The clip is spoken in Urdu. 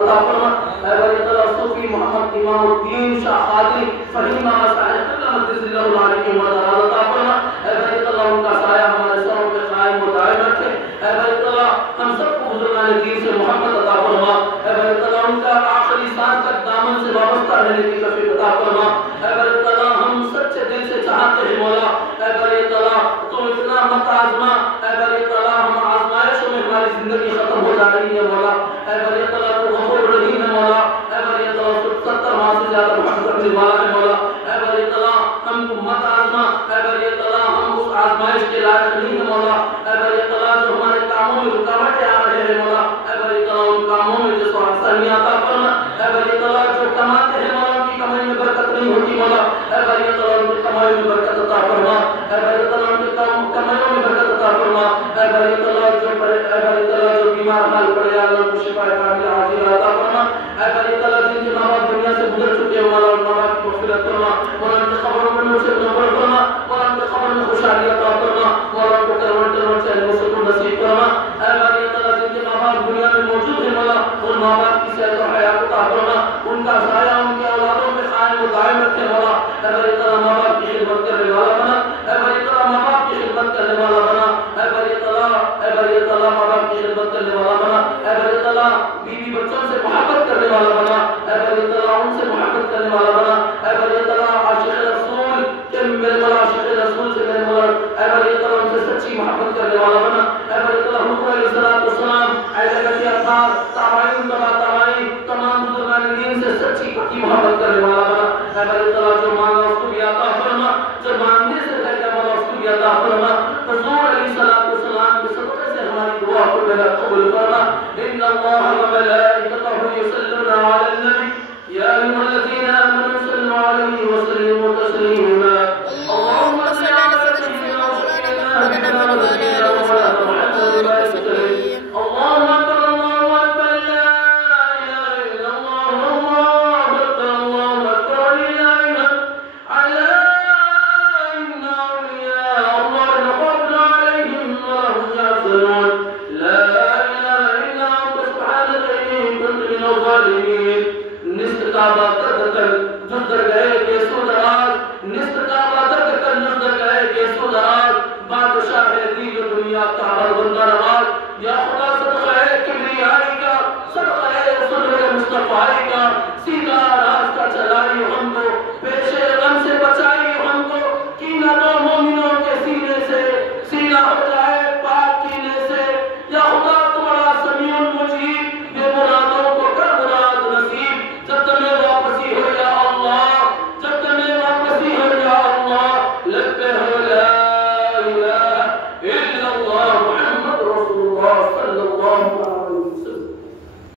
عطا فرما، اے باری تعالیٰ صوفی محمد امام الدین شاہ قادری فہیم مسائل قلمت ذلہ العالی مدد عطا فرما، اے باری تعالیٰ ان کا سایہ ہمارے سروں پہ قائم و دائم رکھے، اے باری تعالیٰ ہم سب کو بزرگان دین سے محبت عطا فرما، اے باری تعالیٰ ان کا آخری سانس تک دامن سے وابستہ رہنے کی توفیق عطا فرما، اے باری تعالیٰ ہم سچے دل سے چاہتے ہیں مولا، اے باری تعالیٰ تم اتنا مت آزما، اے باری تعالیٰ ہم آزمائشوں میں ہماری زندگی ختم ہو جا رہی ہے مولا، اے باری تعالیٰ تو غفور رحیم ہے مولا، اے باری تعالیٰ تو 70 ماہ سے زیادہ محبت کرنے والا ہے مولا، اے باری تعالیٰ ہم کو مت آزما، اے باری تعالیٰ ہم اس آزمائش کے لائق نہیں ہے مولا، اے باری تعالیٰ جو ہمارے کاموں میں رکاوٹیں آ رہے ہیں مولا، اے باری تعالیٰ ان کاموں میں جس کو آسانی عطا فرما، اے باری تعالیٰ جو کماتے ہیں مولا ان کی کمائی میں برکت نہیں ہوتی مولا، اے باری تعالیٰ ان کی کمائی میں برکت عطا فرما، اے باری تعالیٰ ان کی کمائیوں میں برکت عطا فرما، اے باری تعالیٰ جو بیمار حال پڑے اللہ کو شفا کاملہ عاجلہ عطا فرما، اے باری تعالیٰ جن کے ماں باپ دنیا سے گزر چکے ہیں مولا ان ماں باپ کی مغفرت فرما، مولا ان کے قبروں میں نور سے منور فرما، مولا ان کے قبر میں خوشحالی عطا فرما، مولا ان کو کروٹ چین و سکون نصیب فرما، اے باری تعالیٰ جن کے ماں باپ دنیا میں موجود ہیں مولا ان ماں باپ کی صحت و حیات عطا فرما، ان کا سایہ ان کے اولادوں پہ قائم و دائم رکھے مولا، اے باری تعالیٰ ماں باپ کی خدمت کرنے والا بنا، اے باری تعالیٰ ماں باپ کی خدمت کرنے والا بنا، اے باری تعالیٰ ماں باپ کی خدمت کرنے والا بنا، اے باری تعالیٰ بیوی بچوں سے محبت کرنے والا بنا، اے باری تعالیٰ ان سے محبت کرنے والا بنا، اے باری تعالیٰ عاشق رسول کہ میرے مولا عاشق رسول سے میرے مولا اے باری تعالیٰ ان سے سچی محبت کرنے والا بنا، اے باری تعالیٰ حضور علیہ السلام اہل بیت اطہار تابعین تبع تابعین تمام بزرگان دین سے سچی پکی محبت کرنے والا بنا، اے باری تعالیٰ جو مانگا اس کو بھی عطا فرما، جو مانگنے سے رہ گیا مولا اس کو بھی عطا فرما، حضور علیہ السلام کے صدقے سے ہماری دعا کو قبول فرما، ان اللہ و ملائکتہ یصلون علی النبی یا ایھا الذین آمنوا صلوا علیہ وسلموا تسلیما، اللهم صل علی سیدنا محمد وعلى آل محمد اللهم اکبر اللہ اکبر لا الہ الا اللہ اللہ اکبر اللہ اکبر لا الہ الا ان اولیاء اللہ لا خوف علیہم ولا هم يحزنون لا الہ الا انت سبحانک انی کنت من الظالمین، نصف کعبہ ترک کر جز در گئے کہ سو دراز، نصف کعبہ ترک کر جز در گئے کہ سو دراز، بادشاہ دین و دنیا کا بندہ نواز، یا خدا صدقہ کبریائی کا، صدقہ صدر مصطفی کا، سیدھا